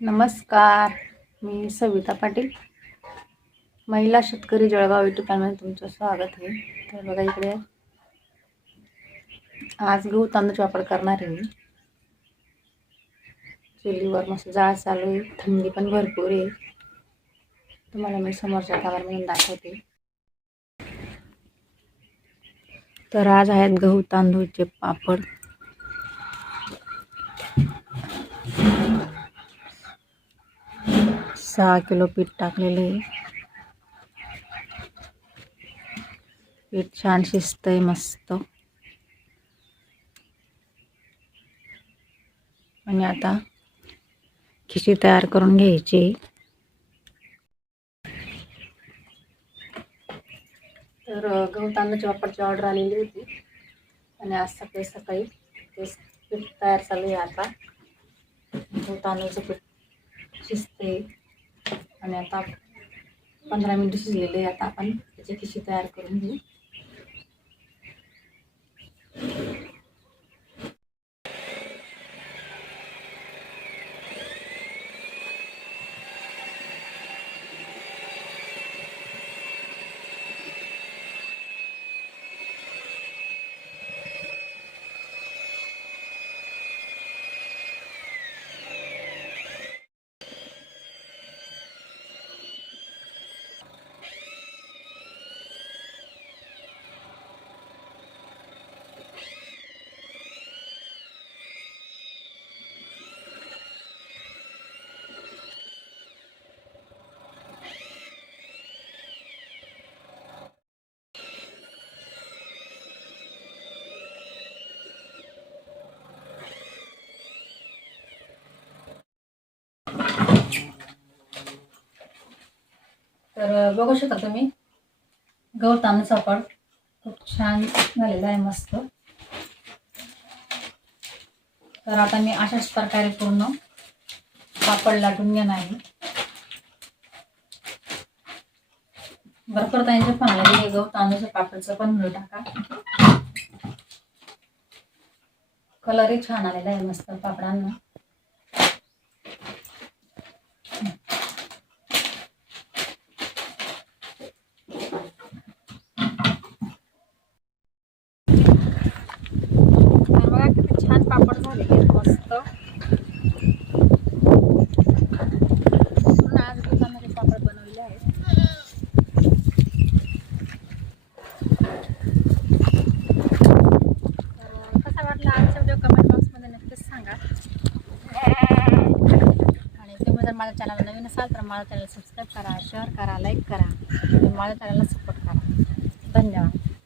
नमस्कार मी सविता पाटील. महिला शेतकरी जळगाव युट्यूब चॅनलमध्ये तुमचं स्वागत आहे. तर बघा इकडे. आज गहू तांदूळची वापर करणार आहे मी. चुलीवर मस्त जाळ चालू आहे. थंडी पण भरपूर आहे. तुम्हाला मी समोरच्या म्हणून दाखवते. तर आज आहेत गहू तांदूळचे पापड. सहा किलो पीठ टाकलेले आहे. पीठ छान शिजतंय मस्त. आणि आता खिची तयार करून घ्यायची. तर गहू तांदळाची वापरची ऑर्डर आलेली होती. आणि आज सकाळी सकाळी ते पीठ तयार चालू आहे आता. गहू तांदळाचं पीठ शिजते आणि आता पंधरा मिनिट शिजलेले आता आपण त्याची खिशी तयार करून घेऊ. तर बघू शकता तुम्ही. गवत तांदूळ सापड खूप छान झालेला आहे मस्त. तर आता मी अशाच प्रकारे पूर्ण पापड लाटून घेणार आहे. भरपूर त्यांच्या फोनला गहू तांदूळच्या पापडचं पण मिळू टाका कलरही छान आलेला आहे मस्त पापडांना तर बघा किती छान पापड झाले आहेत मस्त पूर्ण आज दुकानामध्ये पापड बनवले आहेत. तर कसा वाटला आजचा व्हिडिओ कमेंट बॉक्समध्ये नक्कीच सांगा. आणि तुम्ही जर माझ्या चॅनलला नवीन असाल तर माझ्या चॅनल सबस्क्राईब करा शेअर करा लाईक करा आणि माझ्या चॅनलला सपोर्ट करा. धन्यवाद.